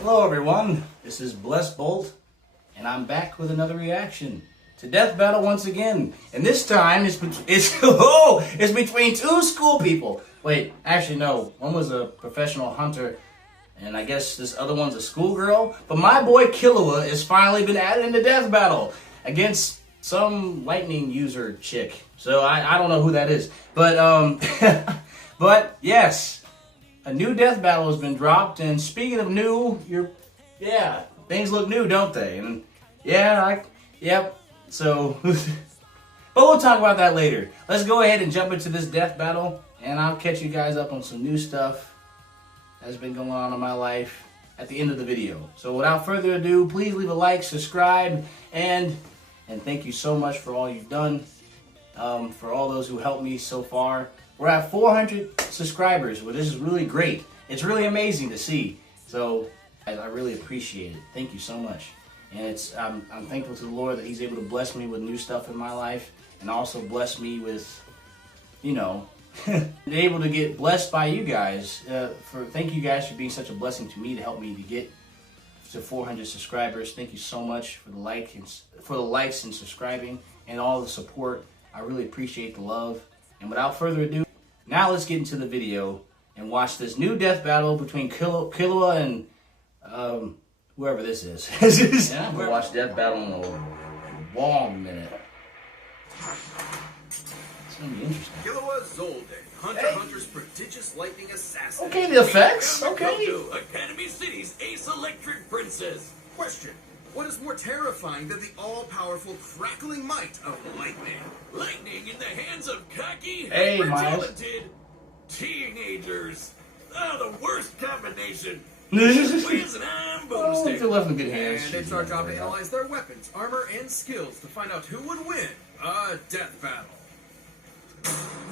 Hello everyone, this is Blessed Bolt, and I'm back with another reaction to Death Battle once again. And this time it's between two school people. Wait, actually no, one was a professional hunter, and I guess this other one's a schoolgirl. But my boy Killua has finally been added into Death Battle against some lightning user chick. So I don't know who that is, but but yes. A new Death Battle has been dropped, and speaking of new, things look new, don't they? And yep. So, but we'll talk about that later. Let's go ahead and jump into this Death Battle, and I'll catch you guys up on some new stuff that's been going on in my life at the end of the video. So, without further ado, please leave a like, subscribe, and thank you so much for all you've done, for all those who helped me so far. We're at 400 subscribers, which is really great. It's really amazing to see. So I really appreciate it. Thank you so much. And I'm thankful to the Lord that He's able to bless me with new stuff in my life, and also bless me with, able to get blessed by you guys. Thank you guys for being such a blessing to me to help me to get to 400 subscribers. Thank you so much for the likes and subscribing and all the support. I really appreciate the love. And without further ado, now let's get into the video and watch this new Death Battle between Killua and whoever this is. Yeah, I'm gonna watch Death Battle in a long minute. It's gonna be interesting. Killua Zolde, Hunter's prodigious lightning assassin. Okay, the effects. Okay. Mikoto, Academy City's ace electric princess. Question. What is more terrifying than the all-powerful crackling might of lightning? Lightning in the hands of cocky, Hey, talented teenagers. Oh, the worst combination. Where's an arm Oh, boomstick. they're left in good hands. And it's our job to analyze their weapons, armor, and skills to find out who would win a death battle.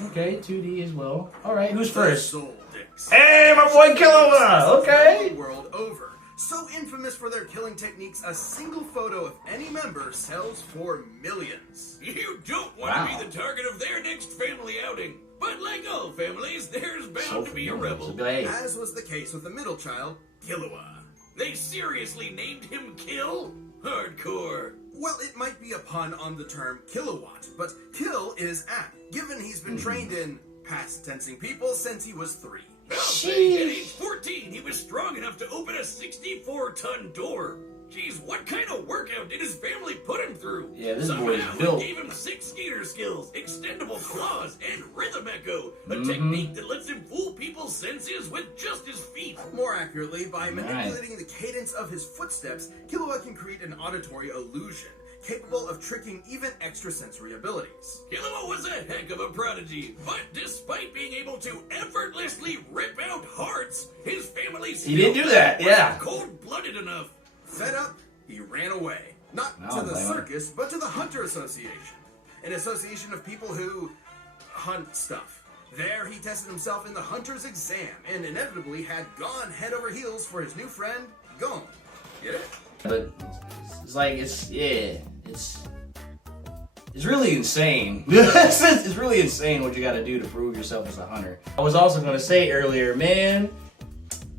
Okay, 2D as well. All right, who's first? Zoldyx. Hey, my boy Killua. Okay. The world over. So infamous for their killing techniques, a single photo of any member sells for millions. You don't want to be the target of their next family outing. But like all families, there's bound to be a rebel. As was the case with the middle child, Killua. They seriously named him Kill? Hardcore. Well, it might be a pun on the term kilowatt, but kill is apt, given he's been trained in past tensing people since he was 3. At age 14, he was strong enough to open a 64-ton door. Jeez, what kind of workout did his family put him through? Yeah, this Somehow, boy is built. They gave him 6 skater skills, extendable claws, and rhythm echo, a technique that lets him fool people's senses with just his feet. More accurately, by manipulating the cadence of his footsteps, Killua can create an auditory illusion, capable of tricking even extrasensory abilities. Killua was a heck of a prodigy, but despite being able to effortlessly rip out hearts, his family still did do that, yeah. cold-blooded enough. Fed up, he ran away. Not to the circus, but to the Hunter Association, an association of people who hunt stuff. There, he tested himself in the Hunter's exam, and inevitably had gone head over heels for his new friend, Gon. Get it? But it's really insane. It's really insane what you got to do to prove yourself as a hunter. I was also going to say earlier, man,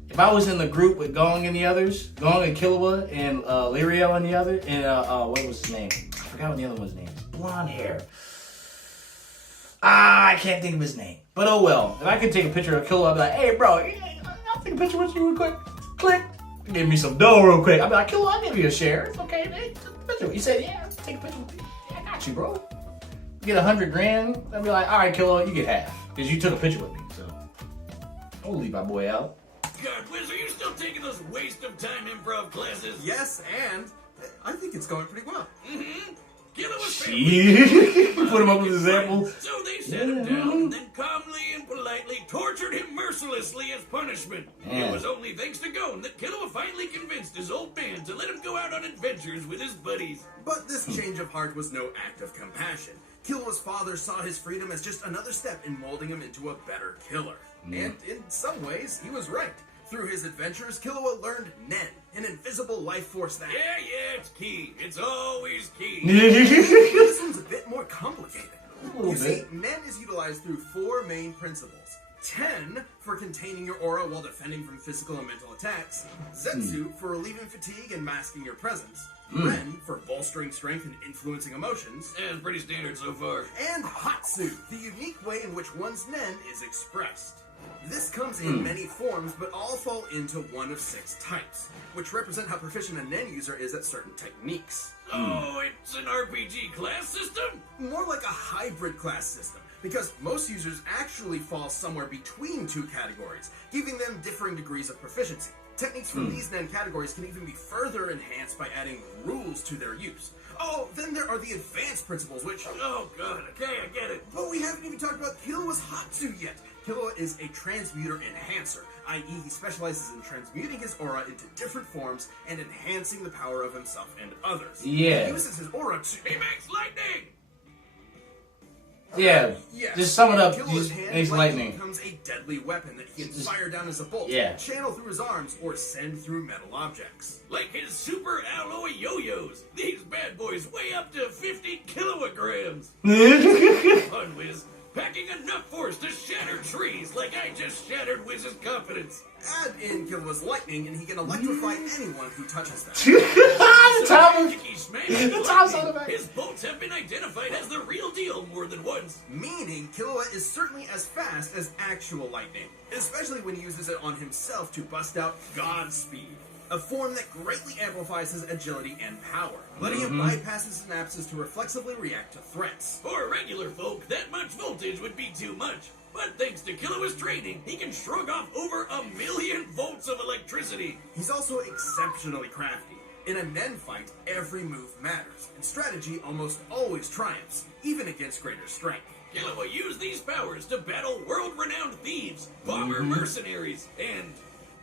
if I was in the group with Gong and the others, Gong and Killua and Lirio and the other, and what was his name? I forgot what the other one's name is. Blonde hair. I can't think of his name. But oh well. If I could take a picture of Killua, I'd be like, hey bro, I'll take a picture with you real quick. Click. Give me some dough real quick. I'll be like, Killua, I'll give you a share. It's okay, man. Take a picture. He said, yeah, take a picture with me. Yeah, I got you, bro. Get 100 grand. I'd be like, all right, Killua, you get half. Because you took a picture with me. So, I'll leave my boy out. God, Wiz, are you still taking those waste of time improv classes? Yes, and I think it's going pretty well. Killua's Put him up with his example. So they sat him down and then calmly and politely tortured him mercilessly as punishment. It was only thanks to Gon that Killua finally convinced his old man to let him go out on adventures with his buddies. But this change of heart was no act of compassion. Killua's father saw his freedom as just another step in molding him into a better killer. And in some ways, he was right. Through his adventures, Killua learned Nen, an invisible life force that... Yeah, it's key. It's always key. This one's a bit more complicated. You see, Nen is utilized through 4 main principles. Ten for containing your aura while defending from physical and mental attacks. Zetsu for relieving fatigue and masking your presence. Ren for bolstering strength and influencing emotions. And pretty standard so far. And Hatsu, the unique way in which one's nen is expressed. This comes in many forms, but all fall into one of 6 types, which represent how proficient a nen user is at certain techniques. Oh, it's an RPG class system? More like a hybrid class system, because most users actually fall somewhere between 2 categories, giving them differing degrees of proficiency. Techniques from these nen categories can even be further enhanced by adding rules to their use. Oh, then there are the advanced principles, which... Oh, God, okay, I get it. But we haven't even talked about Killua's Hatsu yet. Killua is a transmuter enhancer, i.e. he specializes in transmuting his aura into different forms and enhancing the power of himself and others. Yeah. He uses his aura to... He makes lightning! Yeah, Yes. just sum it up. Killua's Just hand makes lightning. becomes a deadly weapon that he can fire down as a bolt, Yeah. channel through his arms, or send through metal objects. Like his super alloy yo-yos. These bad boys weigh up to 50 kilograms. Fun Wiz, packing enough force to shatter trees like I just shattered Wiz's confidence. Add in Killua's lightning, and he can electrify anyone who touches them. The top of- Sticky smash the top's on the back. His bolts have been identified as the real deal more than once. Meaning, Killua is certainly as fast as actual lightning, especially when he uses it on himself to bust out Godspeed, a form that greatly amplifies his agility and power, letting him bypass his synapses to reflexively react to threats. For regular folk, that much voltage would be too much. But thanks to Killua's training, he can shrug off over 1,000,000 volts of electricity. He's also exceptionally crafty. In a nen fight, every move matters, and strategy almost always triumphs, even against greater strength. Killua used these powers to battle world-renowned thieves, bomber mercenaries, and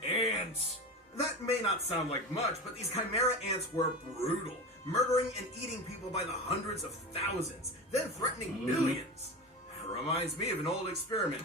ants. That may not sound like much, but these chimera ants were brutal, murdering and eating people by the hundreds of thousands, then threatening millions. Reminds me of an old experiment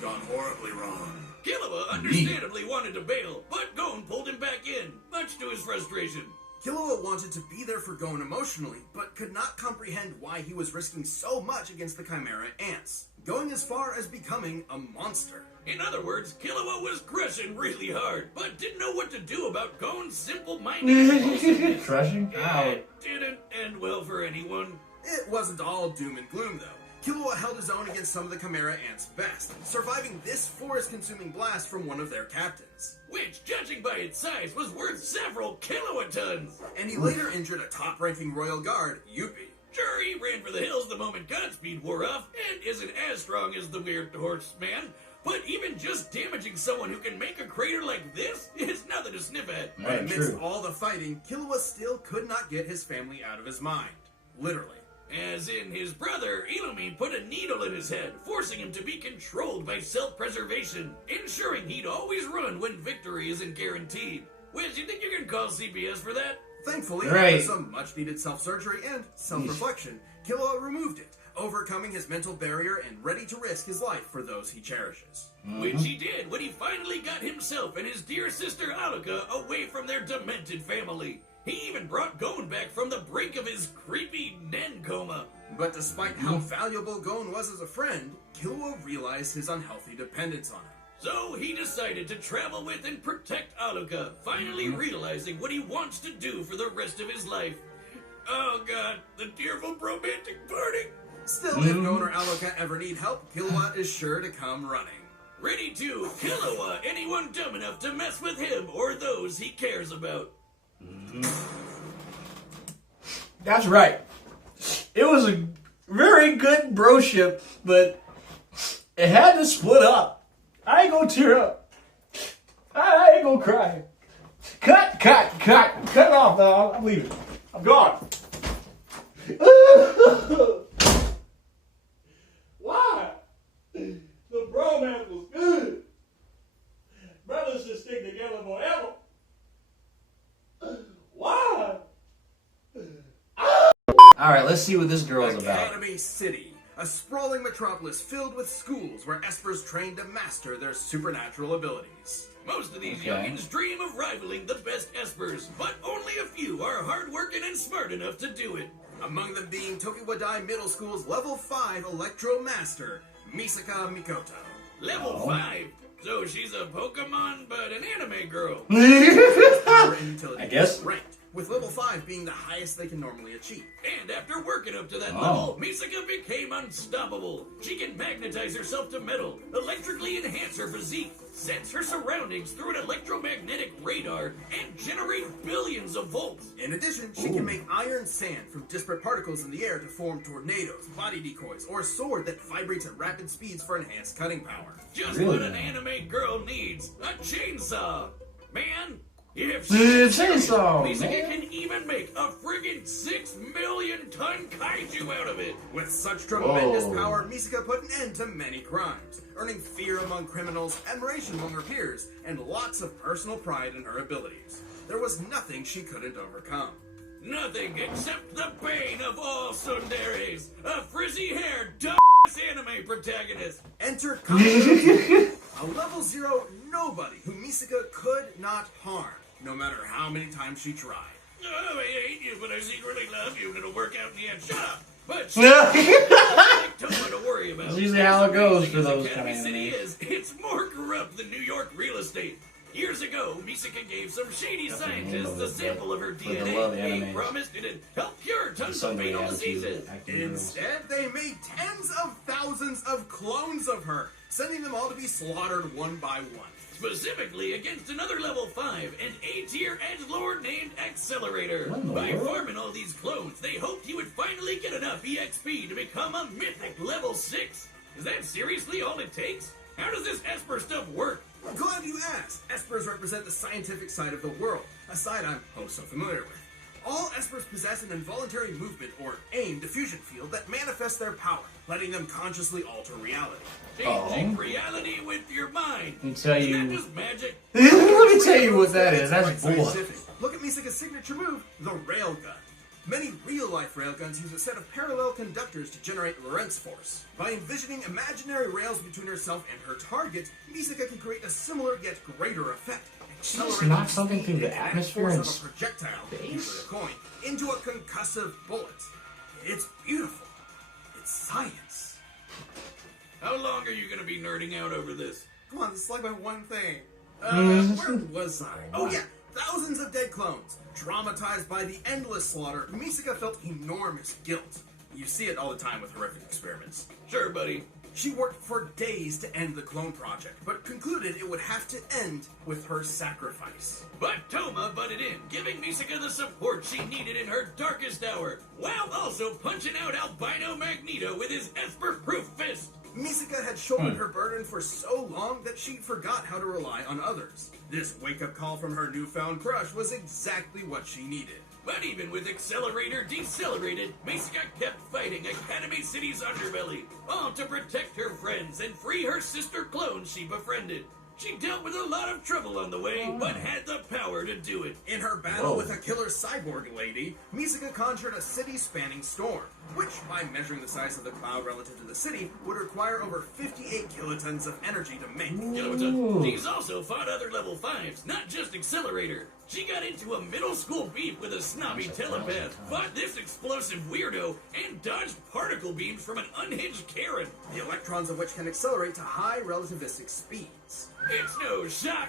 gone horribly wrong. Killua understandably wanted to bail, but Gon pulled him back in, much to his frustration. Killua wanted to be there for Gon emotionally, but could not comprehend why he was risking so much against the chimera ants, going as far as becoming a monster. In other words, Killua was crushing really hard, but didn't know what to do about Gon's simple-minded impulsiveness. Crushing? Ow. It didn't end well for anyone. It wasn't all doom and gloom, though. Killua held his own against some of the chimera ants' best, surviving this forest-consuming blast from one of their captains. Which, judging by its size, was worth several kilotons. And he later injured a top-ranking royal guard, Yuppie. Sure, he ran for the hills the moment Godspeed wore off, and isn't as strong as the weird horseman, but even just damaging someone who can make a crater like this is nothing to sniff at. But amidst all the fighting, Killua still could not get his family out of his mind. Literally. As in, his brother, Illumine, put a needle in his head, forcing him to be controlled by self-preservation, ensuring he'd always run when victory isn't guaranteed. Wiz, you think you can call CPS for that? Thankfully, Right. after some much-needed self-surgery and self-reflection, Killua removed it, overcoming his mental barrier and ready to risk his life for those he cherishes. Which he did when he finally got himself and his dear sister Alika away from their demented family. He even brought Gon back from the brink of his creepy Nen coma. But despite how valuable Gon was as a friend, Killua realized his unhealthy dependence on him. So he decided to travel with and protect Alika, finally realizing what he wants to do for the rest of his life. Oh god, the tearful romantic party! Still, if Gon or Alika ever need help, Killua is sure to come running. Ready to Killua anyone dumb enough to mess with him or those he cares about. That's right. It was a very good broship, but it had to split up. I ain't gonna tear up. I ain't gonna cry. Cut it off, dog. I'm leaving. I'm gone. Why? The bromance was good. Brothers should stick together forever. Why? Alright, let's see what this girl's about. Academy City, a sprawling metropolis filled with schools where espers train to master their supernatural abilities. Most of these youngins dream of rivaling the best espers, but only a few are hardworking and smart enough to do it. Among them being Tokiwadai Middle School's Level 5 Electro Master, Misaka Mikoto. Level 5. So she's a Pokemon, but an anime girl. I guess. Ranked, with level 5 being the highest they can normally achieve. And after working up to that level, Misaka became unstoppable. She can magnetize herself to metal, electrically enhance her physique, sense her surroundings through an electromagnetic radar, and generate billions of volts. In addition, she can make iron sand from disparate particles in the air to form tornadoes, body decoys, or a sword that vibrates at rapid speeds for enhanced cutting power. Just what an anime girl needs, a chainsaw. Man, if Misaka can even make a friggin' 6 million ton kaiju out of it. With such tremendous power, Misaka put an end to many crimes, earning fear among criminals, admiration among her peers, and lots of personal pride in her abilities. There was nothing she couldn't overcome. Nothing except the bane of all tsunderes, a frizzy-haired, dumb anime protagonist. Enter Killua, a level 0 nobody who Misaka could not harm, no matter how many times she tried. Oh, I hate you, but I secretly love you, and it'll work out in the end. Shut up! But she's like Toma to worry about. That's usually how it goes for those kind of City is. It's more corrupt than New York real estate. Years ago, Misaka gave some shady scientists a sample of her DNA. He promised it'd help cure tons of fatal diseases. Instead, they made tens of thousands of clones of her, sending them all to be slaughtered one by one. Specifically against another level 5, an A-tier edgelord named Accelerator. By farming all these clones, they hoped he would finally get enough EXP to become a mythic level 6. Is that seriously all it takes? How does this Esper stuff work? I'm glad you asked. Espers represent the scientific side of the world, a side I'm so familiar with. All Espers possess an involuntary movement, or AIM, diffusion field that manifests their power, letting them consciously alter reality. Changing reality with your mind. Let me tell you. Isn't that just magic? Let me tell you what that is. That's bull. Look at Misaka's signature move, the railgun. Many real-life railguns use a set of parallel conductors to generate Lorentz force. By envisioning imaginary rails between herself and her target, Misaka can create a similar yet greater effect. Just knock something through the atmosphere and a projectile, usually a coin, into a concussive bullet. It's beautiful. It's science. How long are you going to be nerding out over this? Come on, this is like my one thing. Where was I? Oh yeah, thousands of dead clones. Traumatized by the endless slaughter, Misaka felt enormous guilt. You see it all the time with horrific experiments. Sure, buddy. She worked for days to end the clone project, but concluded it would have to end with her sacrifice. But Toma butted in, giving Misaka the support she needed in her darkest hour, while also punching out Albino Magneto with his Esper-proof fist. Misaka had shouldered her burden for so long that she forgot how to rely on others. This wake-up call from her newfound crush was exactly what she needed. But even with Accelerator decelerated, Misaka kept fighting Academy City's underbelly, all to protect her friends and free her sister clones she befriended. She dealt with a lot of trouble on the way, but had the power to do it. In her battle with a killer cyborg lady, Misaka conjured a city-spanning storm, which, by measuring the size of the cloud relative to the city, would require over 58 kilotons of energy to make. She's also fought other level 5s, not just Accelerator. She got into a middle school beef with a snobby telepath, fought this explosive weirdo, and dodged particle beams from an unhinged Karen. The electrons of which can accelerate to high relativistic speeds. It's no shock.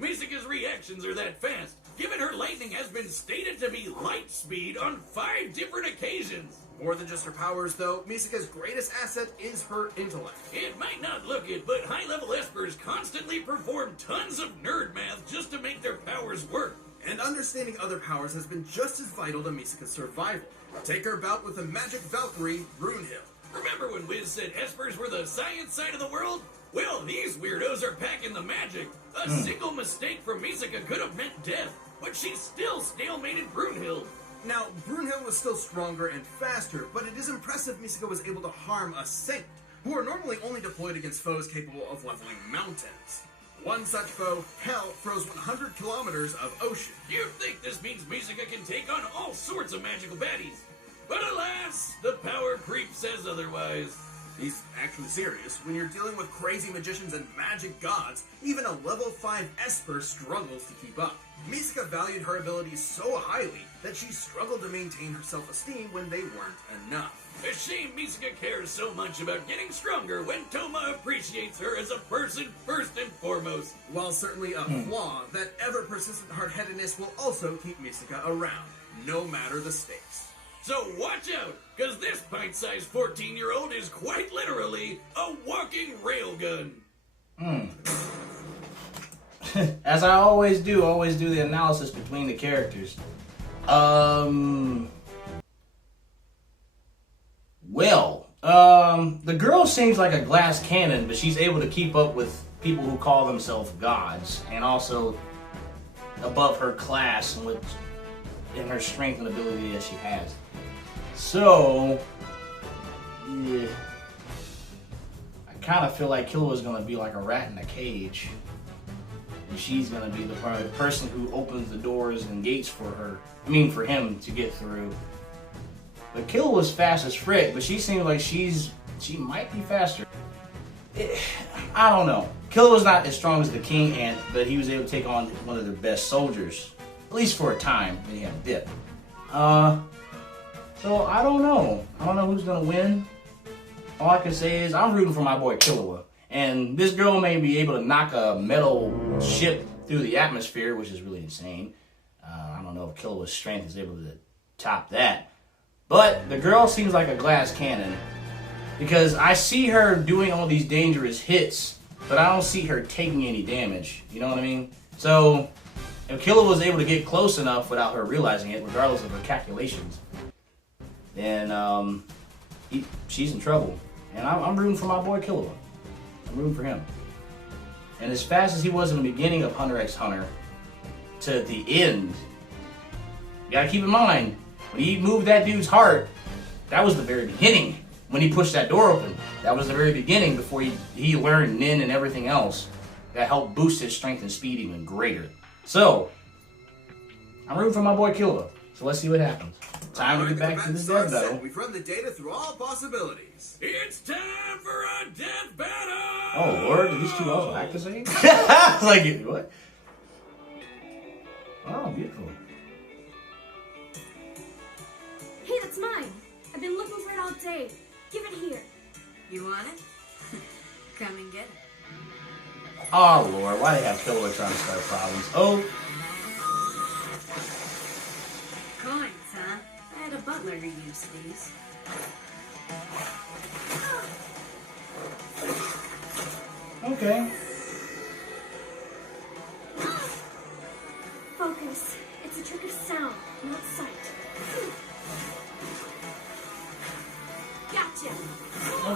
Misaka's reactions are that fast, given her lightning has been stated to be light speed on 5 different occasions. More than just her powers, though, Misaka's greatest asset is her intellect. It might not look it, but high-level Espers constantly perform tons of nerd math just to make their powers work. And understanding other powers has been just as vital to Misaka's survival. Take her bout with the magic Valkyrie, Brunhild. Remember when Wiz said Espers were the science side of the world? Well, these weirdos are packing the magic. A single mistake from Misaka could have meant death, but she still stalemated Brunhild. Now, Brunhild was still stronger and faster, but it is impressive Misaka was able to harm a Saint, who are normally only deployed against foes capable of leveling mountains. One such foe, Hell, throws 100 kilometers of ocean. You'd think this means Misaka can take on all sorts of magical baddies. But alas, the power creep says otherwise. He's actually serious. When you're dealing with crazy magicians and magic gods, even a level 5 Esper struggles to keep up. Misaka valued her abilities so highly that she struggled to maintain her self-esteem when they weren't enough. A shame Misaka cares so much about getting stronger when Toma appreciates her as a person first and foremost. While certainly a flaw, that ever-persistent hard-headedness will also keep Misaka around, no matter the stakes. So watch out, because this pint-sized 14-year-old is quite literally a walking railgun. As I always do the analysis between the characters. The girl seems like a glass cannon, but she's able to keep up with people who call themselves gods, and also above her class in her strength and ability that she has. So, yeah, I kind of feel like Killua is gonna be like a rat in a cage. And she's gonna be the person who opens the doors and gates for him to get through. But Killua was fast as frick, but she seems like she might be faster. I don't know. Killua's not as strong as the King Ant, but he was able to take on one of their best soldiers, at least for a time. Then he had a dip. So I don't know. I don't know who's gonna win. All I can say is I'm rooting for my boy Killua. And this girl may be able to knock a metal ship through the atmosphere, which is really insane. I don't know if Killua's strength is able to top that. But the girl seems like a glass cannon, because I see her doing all these dangerous hits, but I don't see her taking any damage. You know what I mean? So if Killua was able to get close enough without her realizing it, regardless of her calculations, then she's in trouble. And I'm rooting for my boy Killua. I'm rooting for him. And as fast as he was in the beginning of Hunter x Hunter to the end, you gotta keep in mind, when he moved that dude's heart, that was the very beginning. When he pushed that door open, that was the very beginning before he learned Nin and everything else that helped boost his strength and speed even greater. So, I'm rooting for my boy Killua. So let's see what happens. Time to get back to this death battle. We've run the data through all possibilities. It's time for a death battle! Oh Lord, do these two also act the same? I was like, what? Oh, beautiful. Hey, that's mine. I've been looking for it all day. Give it here. You want it? Come and get it. Oh Lord, why do they have Killua trying to start problems? Oh. Coins, huh? I had a butler who used these. Okay. Focus. It's a trick of sound, not sight. Gotcha.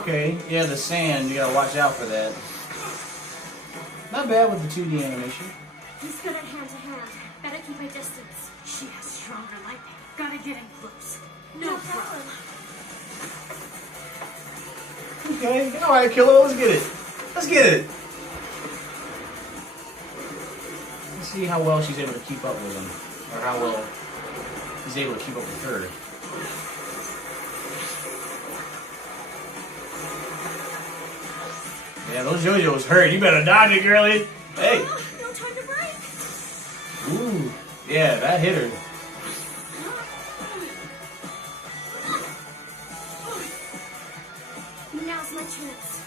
Okay. Yeah, the sand, you gotta watch out for that. Not bad with the 2D animation. He's good at hand-to-hand. Better keep my distance. She has stronger lightning. Gotta get in close. No problem. Okay. Alright, Killua, let's get it. Let's get it. Let's see how well she's able to keep up with him. Or how well he's able to keep up with her. Yeah, those JoJo's hurt. You better dodge it, girlie. Hey. No time to break. Ooh. Yeah, that hit her. Now's my chance.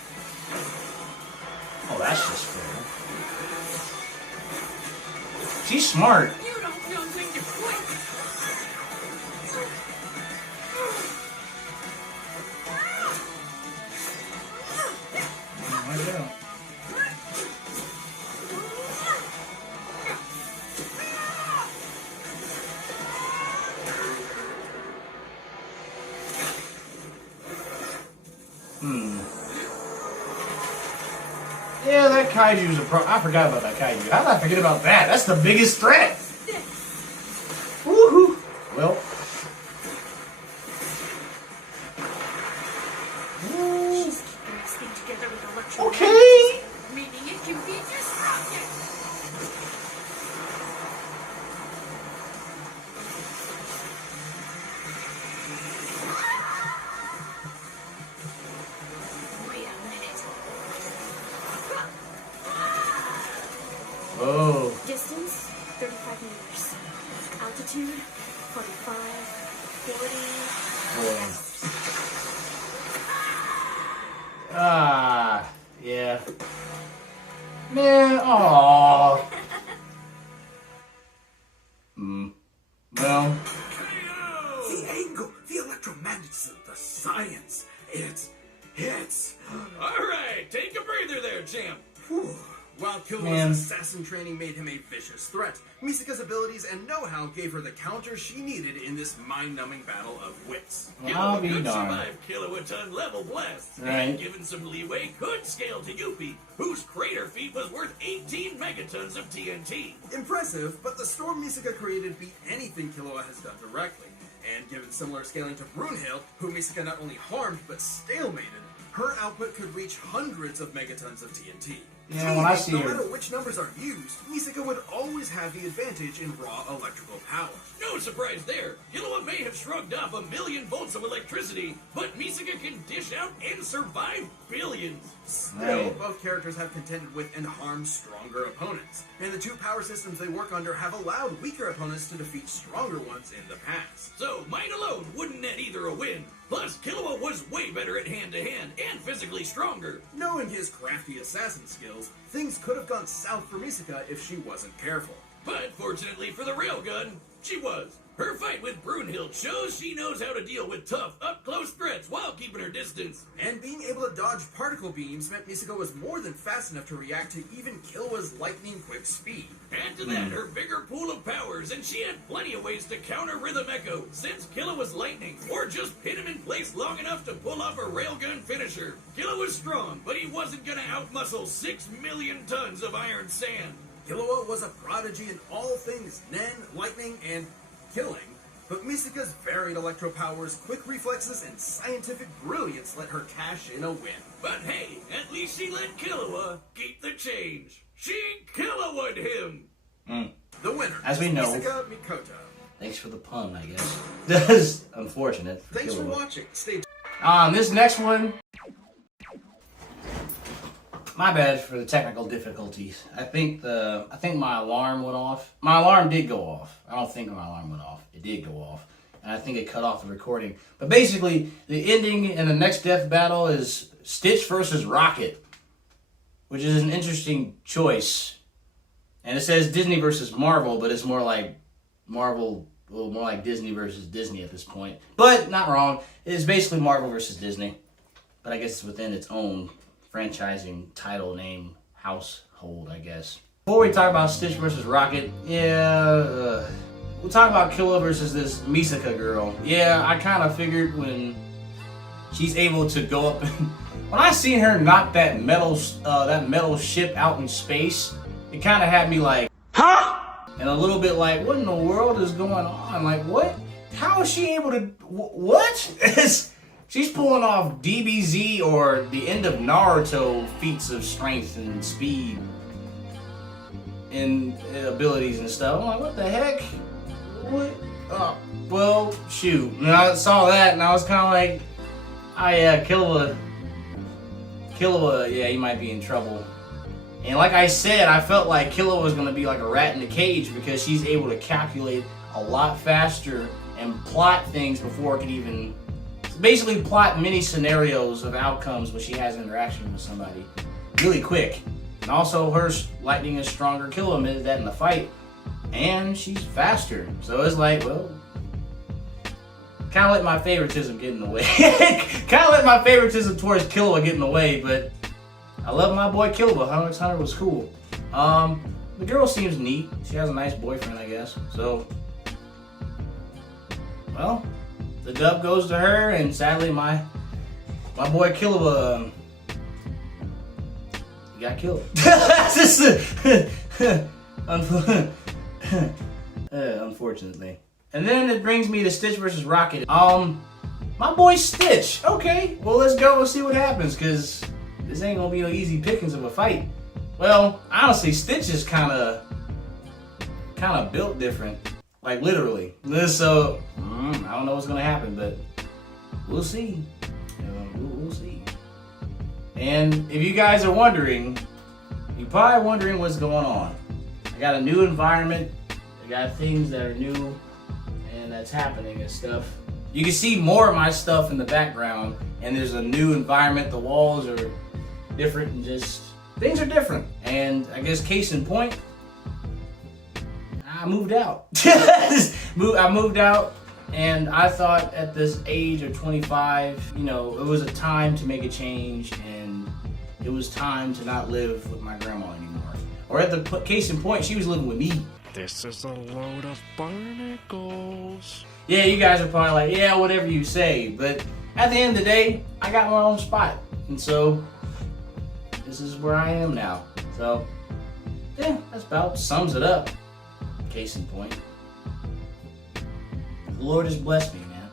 Oh, that's just fair. She's smart. You don't know when to quit. Watch out. Yeah, that kaiju's a pro. I forgot about that kaiju. How did I forget about that? That's the biggest threat. Woohoo! Well. She's keeping this thing together with electric. Okay. Meaning it can be disrupted. meters. Altitude, 45, 40. Yeah. Man, aww. Well. The angle, the electromagnetism, the science. It's... All right, take a breather there, champ. Whew. While Killua's assassin training made him a vicious threat, Misaka's abilities and know-how gave her the counter she needed in this mind-numbing battle of wits. I'll be could darned. survive Kilowatt-ton level blasts, Right. and given some leeway, could scale to Yuppie, whose crater feat was worth 18 megatons of TNT. Impressive, but the storm Misaka created beat anything Killua has done directly. And given similar scaling to Brunhild, who Misaka not only harmed but stalemated, her output could reach hundreds of megatons of TNT. Yeah, when I see no her. matter which numbers are used, Misaka would always have the advantage in raw electrical power. No surprise there. Killua may have shrugged off 1,000,000 volts of electricity, but Misaka can dish out and survive billions. Still, Right. both characters have contended with and harmed stronger opponents, and the two power systems they work under have allowed weaker opponents to defeat stronger ones in the past. So might alone wouldn't net either a win. Plus, Killua was way better at hand-to-hand and physically stronger. Knowing his crafty assassin skills, things could have gone south for Misaka if she wasn't careful. But fortunately for the railgun, she was. Her fight with Brunhild shows she knows how to deal with tough, up-close threats while keeping her distance. And being able to dodge particle beams meant Misaka was more than fast enough to react to even Killua's lightning-quick speed. Add to that her bigger pool of powers, and she had plenty of ways to counter Rhythm Echo, since Killua's lightning, or just pin him in place long enough to pull off a railgun finisher. Killua was strong, but he wasn't gonna outmuscle 6 million tons of iron sand. Killua was a prodigy in all things Nen, lightning, and killing, but Misaka's varied electro powers, quick reflexes, and scientific brilliance let her cash in a win. But hey, at least she let Killua keep the change. She Killua-would him. The winner, As we know. Misaka Mikoto. Thanks for the pun, I guess. That's unfortunate. Thanks for Killua. watching. Stay This next one. My bad for the technical difficulties. I think my alarm went off. My alarm did go off. I don't think my alarm went off. It did go off. And I think it cut off the recording. But basically, the ending in the next death battle is Stitch versus Rocket, which is an interesting choice. And it says Disney versus Marvel, but it's more like Marvel, well, more like Disney versus Disney at this point. But not wrong. It's basically Marvel versus Disney. But I guess it's within its own franchising title name household, I guess. Before we talk about Stitch versus Rocket, we'll talk about Killua versus this Misaka girl. Yeah, I kind of figured when she's able to go up and when I seen her knock that metal ship out in space, it kind of had me like, huh? And a little bit like, what in the world is going on? Like, what? How is she able to? What? She's pulling off DBZ or the end of Naruto feats of strength and speed and abilities and stuff. I'm like, what the heck? What? Oh, well, shoot. And I saw that and I was kind of like, oh yeah, Killua, yeah, he might be in trouble. And like I said, I felt like Killua was going to be like a rat in a cage because she's able to calculate a lot faster and plot things before it could even... Basically plot many scenarios of outcomes when she has an interaction with somebody really quick. And also her lightning is stronger. Killua admitted that in the fight. And she's faster. So it's like, well, kind of let my favoritism get in the way. Kind of let my favoritism towards Killua get in the way, but I love my boy Killua. Hunter was cool. The girl seems neat. She has a nice boyfriend, I guess. So, well, the dub goes to her, and sadly, my boy Killua, he got killed. Unfortunately. And then it brings me to Stitch versus Rocket. My boy Stitch. Okay, well let's go and see what happens, cause this ain't gonna be no easy pickings of a fight. Well, honestly, Stitch is kind of built different. Like, literally. So, I don't know what's going to happen, but we'll see. We'll see. And if you guys are wondering, you're probably wondering what's going on. I got a new environment. I got things that are new and that's happening and stuff. You can see more of my stuff in the background, and there's a new environment. The walls are different and just things are different. And I guess case in point, I moved out. I moved out, and I thought at this age of 25, you know, it was a time to make a change, and it was time to not live with my grandma anymore. Or at the case in point, she was living with me. This is a load of barnacles. Yeah, you guys are probably like, yeah, whatever you say. But at the end of the day, I got my own spot. And so, this is where I am now. So, yeah, that's about sums it up. Case in point. The Lord has blessed me, man.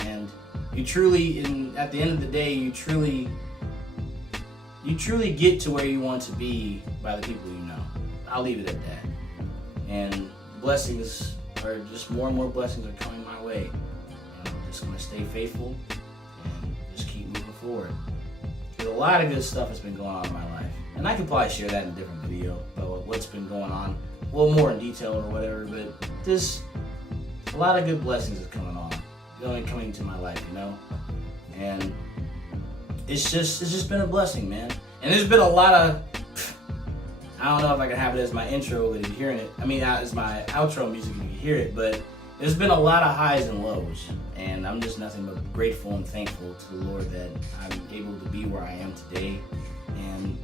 And you truly, at the end of the day, you truly get to where you want to be by the people you know. I'll leave it at that. And blessings are just more and more blessings are coming my way. And I'm just going to stay faithful and just keep moving forward. There's a lot of good stuff that's been going on in my life. And I could probably share that in a different video about what's been going on. Well, more in detail or whatever, but just a lot of good blessings is coming on. Coming to my life, you know? And it's just been a blessing, man. And there's been a lot of, I don't know if I can have it as my intro if you're hearing it. I mean, as my outro music if you hear it, but there's been a lot of highs and lows. And I'm just nothing but grateful and thankful to the Lord that I'm able to be where I am today. And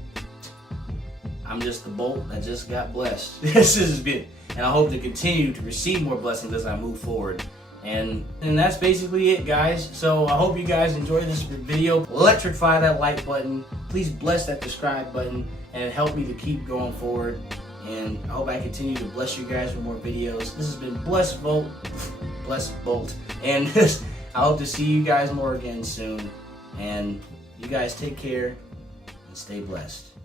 I'm just the bolt that just got blessed. This has been, and I hope to continue to receive more blessings as I move forward. And that's basically it, guys. So I hope you guys enjoyed this video. Electrify that like button. Please bless that subscribe button and help me to keep going forward. And I hope I continue to bless you guys with more videos. This has been Blessed Bolt. And I hope to see you guys more again soon. And you guys take care and stay blessed.